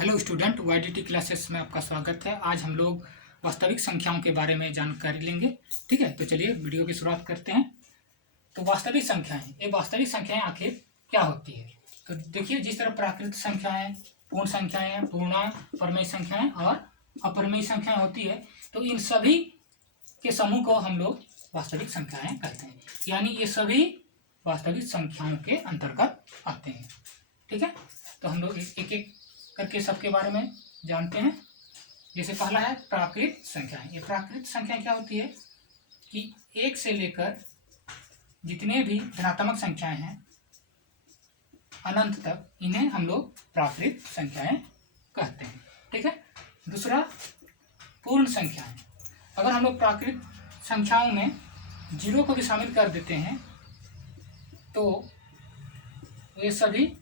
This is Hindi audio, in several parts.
हेलो स्टूडेंट, YDT क्लासेस में आपका स्वागत है। आज हम लोग वास्तविक संख्याओं के बारे में जानकारी लेंगे। ठीक है, तो चलिए वीडियो की शुरुआत करते हैं। तो वास्तविक संख्याएं, ये वास्तविक संख्याएं आखिर क्या होती है? तो देखिए, जिस तरह प्राकृत संख्याएं, पूर्ण संख्याएं, पूर्णांक, परिमेय संख्याएं और अपरिमेय संख्याएं होती है, तो इन सभी के समूह को हम लोग वास्तविक संख्याएं कहते हैं। यानी ये सभी वास्तविक संख्याओं के अंतर्गत आते हैं। ठीक है, तो हम लोग एक एक करके सबके बारे में जानते हैं। जैसे पहला है प्राकृत संख्याएं। ये प्राकृत संख्याएं क्या होती है कि एक से लेकर जितने भी धनात्मक संख्याएं हैं अनंत तक, इन्हें हम लोग प्राकृत संख्याएं कहते हैं। ठीक है, दूसरा पूर्ण संख्याएं। अगर हम लोग प्राकृत संख्याओं में जीरो को भी शामिल कर देते हैं तो ये सभी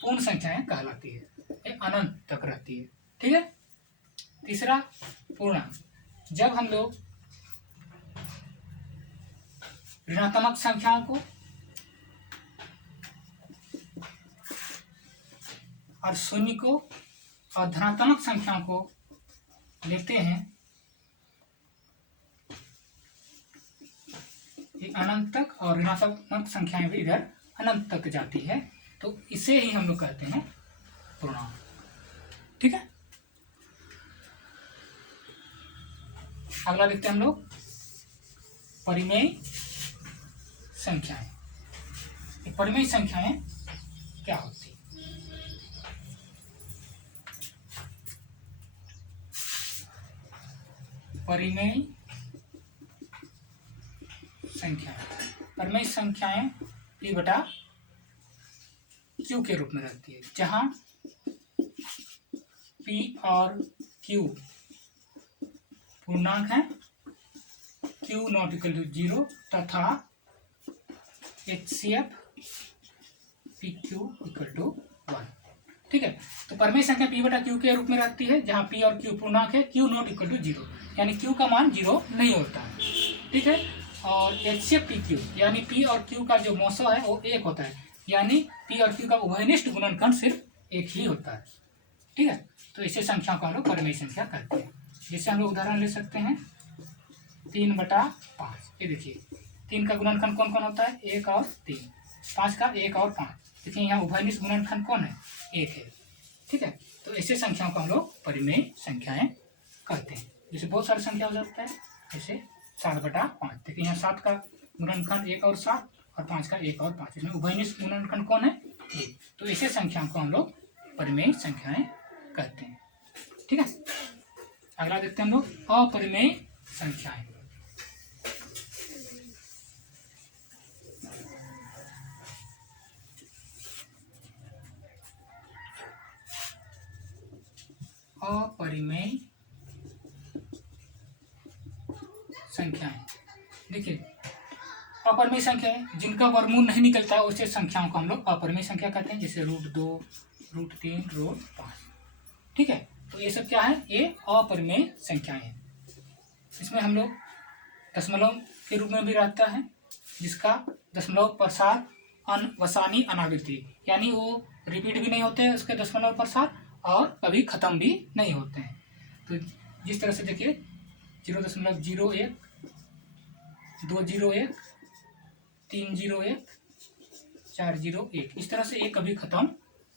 पूर्ण संख्याएं कहलाती है, ये अनंत तक रहती है। ठीक है, तीसरा पूर्णांक। जब हम लोग ऋणात्मक संख्याओं को और शून्य को और धनात्मक संख्याओं को लेते हैं, ये अनंत तक, और ऋणात्मक संख्याएं भी इधर अनंत तक जाती है, तो इसे ही हम लोग कहते हैं पूर्णांक। ठीक है, अगला देखते हैं हम लोग परिमेय संख्याएं। ये परिमेय संख्याएं क्या होती है? परिमेय संख्याएं, परिमेय संख्याएं P बटा Q के रूप में रहती है, जहां P और Q पूर्णांक है, Q नॉट इक्वल टू 0 तथा HCF PQ इक्वल टू 1। ठीक है, तो परिमेय संख्या P बटा Q के रूप में रहती है, जहां P और Q पूर्णांक है, Q नॉट इक्वल टू 0, यानी Q का मान 0 नहीं होता है। ठीक है, और HCF PQ यानी P और Q का जो मौसा है वो 1 होता है, यानी P और Q का उभयनिष्ठ गुणनखंड सिर्फ 1 ही होता है। ठीक है, तो इसे संख्याओं को हम लोग परिमेय संख्या कहते हैं। जैसे हम लोग उदाहरण ले सकते हैं 3 बटा 5। ये देखिए, 3 का गुणनखंड कौन कौन होता है? 1 और 3। 5 का 1 और 5। देखिए यहाँ उभयनिष्ठ गुणनखंड कौन है? 1 है। ठीक है, तो ऐसे संख्याओं को हम लोग परिमेय संख्याएं कहते हैं। जैसे बहुत सारी संख्या हो जाता है, जैसे 7 बटा 5। देखिए यहाँ 7 का गुणनखंड 1 और 7 और 5 का 1 और 5। इसमें उभयनिष्ठ गुणनखंड कौन है? 1। तो ऐसे संख्याओं को हम लोग परिमेय संख्याएं कहते हैं। ठीक है, अगला देखते हैं हम लोग अपरिमेय संख्याएं। अपरिमेय संख्याएं, देखिए अपरिमेय संख्याएं जिनका वर्गमूल नहीं निकलता है, उसे संख्याओं को हम लोग अपरिमेय संख्या कहते हैं। जैसे √2, √3, √5। ठीक है, तो ये सब क्या है? ये अपरिमेय संख्याएं हैं। इसमें हम लोग दशमलव के रूप में भी रहता है, जिसका दशमलव प्रसार वसानी अनावृत्ति, यानी वो रिपीट भी नहीं होते हैं उसके दशमलव प्रसार, और कभी खत्म भी नहीं होते हैं। तो जिस तरह से देखिए 0.01, 201, 301, 401, इस तरह से ये कभी खत्म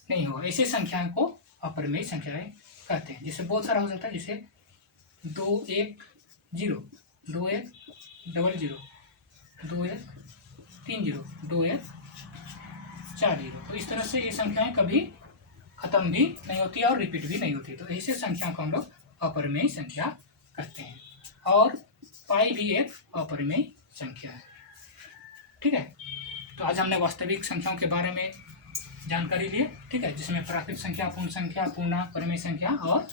नहीं होगा। ऐसे संख्याओं को अपरिमेय संख्याएं कहते हैं। जैसे बहुत सारा हो सकता है, जैसे 210, 2100, 2130, 2140। तो इस तरह से ये संख्याएं कभी खत्म भी नहीं होती और रिपीट भी नहीं होती। तो ऐसे संख्याओं को हम लोग अपरिमेय संख्या कहते हैं। और पाई भी एक अपरिमेय संख्या है। ठीक है, तो आज हमने वास्तविक संख्याओं के बारे में जानकारी ली। ठीक है, जिसमें प्राकृत संख्या, पूर्ण संख्या, पूर्णांक, परिमेय संख्या और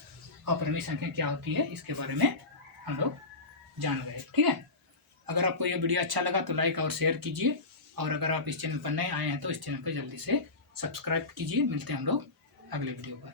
अपरिमेय संख्या क्या होती है, इसके बारे में हम लोग जान गए। ठीक है, अगर आपको यह वीडियो अच्छा लगा तो लाइक और शेयर कीजिए, और अगर आप इस चैनल पर नए आए हैं तो इस चैनल पर जल्दी से सब्सक्राइब कीजिए। मिलते हैं हम लोग अगले वीडियो पर।